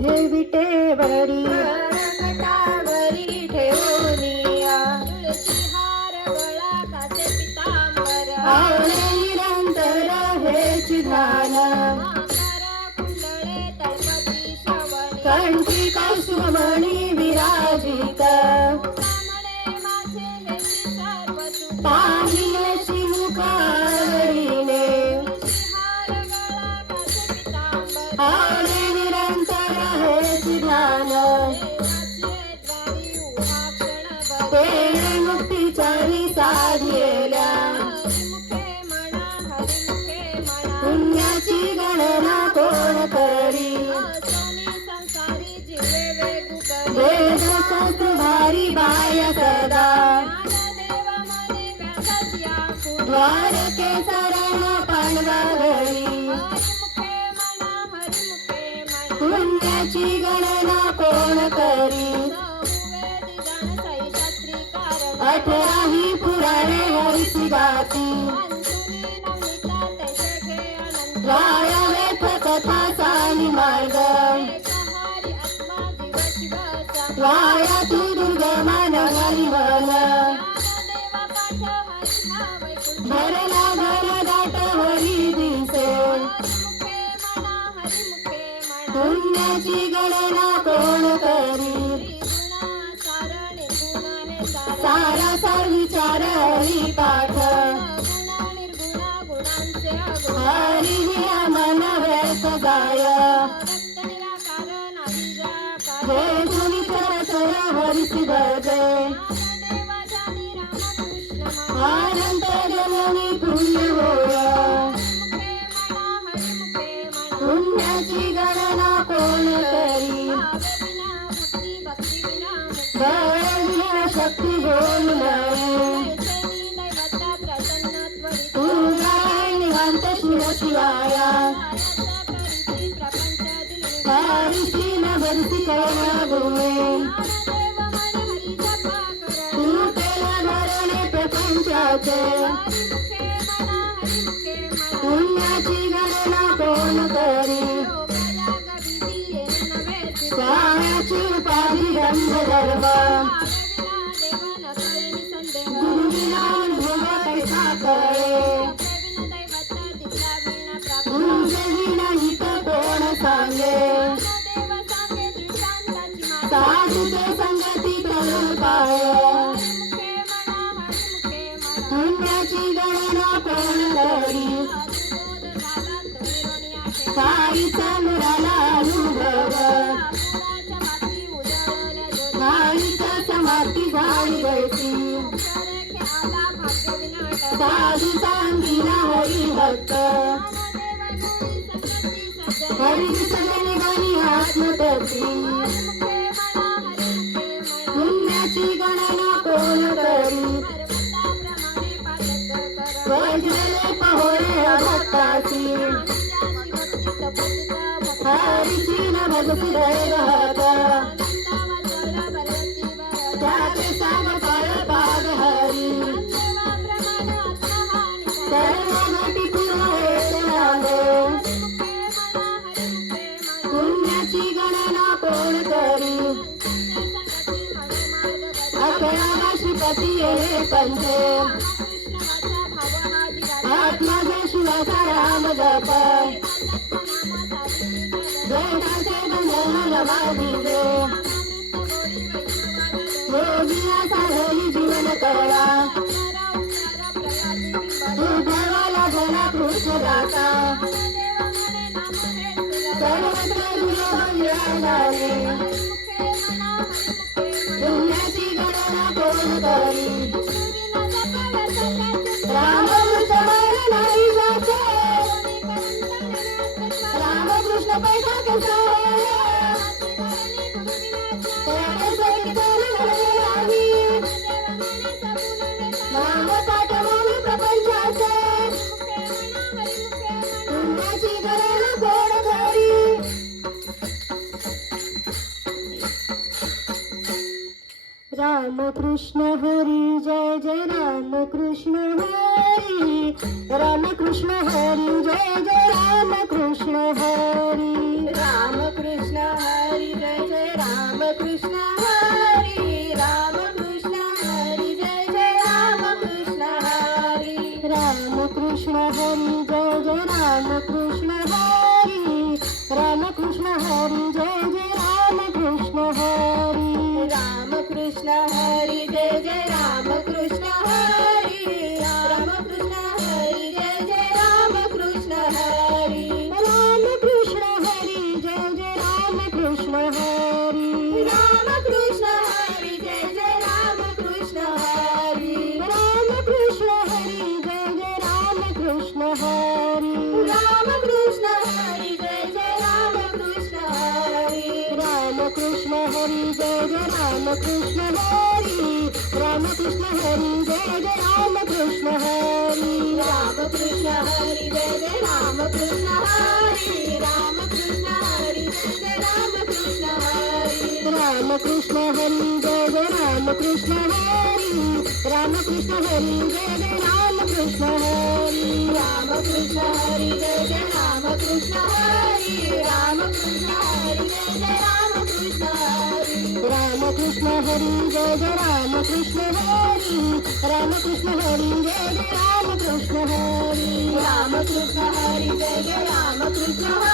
विटेवरी कटावरी ठेवूनिया तुळशी हार गळा कासे पितांबर आवडे निरंतर हेची ध्यान माकर कुंडळे तळपती श्रवणी कंठी कौसुमणी विराजित म्हणे माझे हेची सर्व सुख पाहिलेशी मुखावरीने तुळशी हार गळा कासे पितांबर आवडे निरंतर हेची ध्यान देवाचे द्वारी उभा क्षणभर तेणे मुक्तीचारी साधलेल्या हरिमुखे म्हणा हरिमुखे म्हणा पुण्याची गणना कोण करी सोनी संसारी जिवे वेगू करी वेदशास्त्र भारी बाय सदा ज्ञानदेव मने व्यासाची आखूड द्वारके चरण पांडवा घरी हरिमुखे म्हणा हरिमुखे म्हणा पुण्याची गणना कोण करी सहुवेदी जाण सई शास्त्री कारण 18 पुराणे हरिसी गाती अंतुनी नवनीता तैसे घे अनंत वाया वेथ कथा सानी मार्ग एक हरी आत्मा जीव शिवचा वाया तू दुर्गमान हरी मन ज्ञानदेवा पाठ हरी हा वैकुंठ भरला भर दाट हरी दिसे हरिमुखे म्हणा हरिमुखे म्हणा पुण्याची गणना कोण करी त्रिगुणा सार निर्गुण हे सार सारा सार विचार हरी पाठ गुण निर्गुण गुणांचे अगुण हरी हिया मन व्यर्थ जाय व्यक्त निराकार नादिजाकार हे तुम्ही चर हरिसी भजे ज्ञानदेवाच्या रामकृष्ण म्हणा अनंत जननी पुण्य होय हरिमुखे म्हणा हरिमुखे म्हणा पुण्याची गणना कोण करी भावे विना भक्ती भक्ती विना मुक्ती बळ विना शक्ती बोलू नये दैसेनी दैवता प्रसन्न त्वरित तुझा निवांत शिव शिवाया कायाचा करीती प्रपंच दिलनी हरिसी न भरसी कळना गुणे ज्ञानदेव म्हणे हरी जपा करण तू केला धरणे प्रपंचाचे हरिमुखे म्हणा हरिमुखे म्हणा पुण्याची गणना कोण करी योगयाग विधी येणे नव्हे सिद्ध स्वाम्याची उपाधी गंधर्व भावे विना देव न कळे निसंदेह गुरुविना अनुभव कैसा कळे योगे विना दैवता दिसला वीणा प्राप्त तुझही नाही तर कोण सांगे ज्ञानदेव सांगे दृष्टांताची माता साधूचे संगती करून पाय हरिमुखे म्हणा हरिमुखे म्हणा पुण्याची गणना कोण करी हरिबोध झाला तो निर्वणी आहे साईचा मुराला अनुभव पुराच्या माती उजळल्या ज्योती साईचा समाप्ती झाली बैसी मोक्षरेखे आला भाग्य विनाट साधू सांगिला हरी भक्त ज्ञानदेवाची संगती सज्जन हरी सजनी बनी आत्मतर्फी हरिमुखे म्हणा हरिमुखे म्हणा पुण्याची गणना कोण करी पर्वताप्रमाणे पाजक कर वज्रले पहोळे भक्ताची ज्ञानी भक्ती सपुत्रा भक्त हरीची न भगती दैवत आनंदा वाचवला भरती वर त्याचे साग फळ पाद हरी ज्ञानदेवाप्रमाणे आत्महानी सर्व घटी पुरवेत नांदे हरिमुखे म्हणा हरिमुखे म्हणा पुण्याची गणना कोण करी संगती म्हणू मार्गगती 11 श्रीपती हे पंथे कृष्ण वाचा भाव हा दिवा आत्मा शिवाचा राम जप नामा साधी जैनाचे बंधन लवादिले अमृत गोडी वैष्णवाला योगिया साधली जीवन कळा उन्हारा उन्हारा प्रयाती बिंबला उद्धवाला जला कृष्ण दाता ज्ञानदेव म्हणे नाम हे तुला सर्वत्र दुर्लभ मिळाले हरिमुखे म्हणा हरिमुखे म्हणा पुण्याची गणना कोण करी विष्णुविना जपाव्या सत्याचे रामकृष्ण नाही जाते कोणी करून तळण्याचे रामकृष्ण पैसा कसा धरणी गुरुविना त्याने सैनिकाला घडले नाही ज्ञानदेव म्हणे सगुण वेता नाम पाठ म्हणून प्रपंचाचे हरिमुखे म्हणा हरिमुखे म्हणा पुण्याची गणना कोण करी रामकृष्ण हरी जय जय रामकृष्ण हरी रामकृष्ण हरी जय जय रामकृष्ण हरी रामकृष्ण हरी कृष्ण हरी जय जय राम कृष्ण हरी राम कृष्ण हरी जय जय राम कृष्ण हरी राम कृष्ण हरी जय जय राम कृष्ण हरी राम कृष्ण हरी जय जय राम कृष्ण हरी राम कृष्ण हरी जय जय राम कृष्ण हरी राम कृष्ण हरी जय जय राम कृष्ण हरी राम कृष्ण हरी जय जय राम कृष्ण हरी राम कृष्ण हरी जय जय राम कृष्ण हरी राम कृष्ण हरी जय जय राम कृष्ण हरी राम कृष्ण हरी जय जय राम कृष्ण हरी राम कृष्ण हरी जय जय राम कृष्ण हरी राम कृष्ण हरी जय जय राम कृष्ण हरी राम कृष्ण हरी जय जय राम कृष्ण हरी राम कृष्ण हरी जय जय राम कृष्ण हरी राम कृष्ण हरी जय जय राम कृष्ण हरी राम कृष्ण हरी जय जय राम कृष्ण हरी राम कृष्ण हरी जय जय राम कृष्ण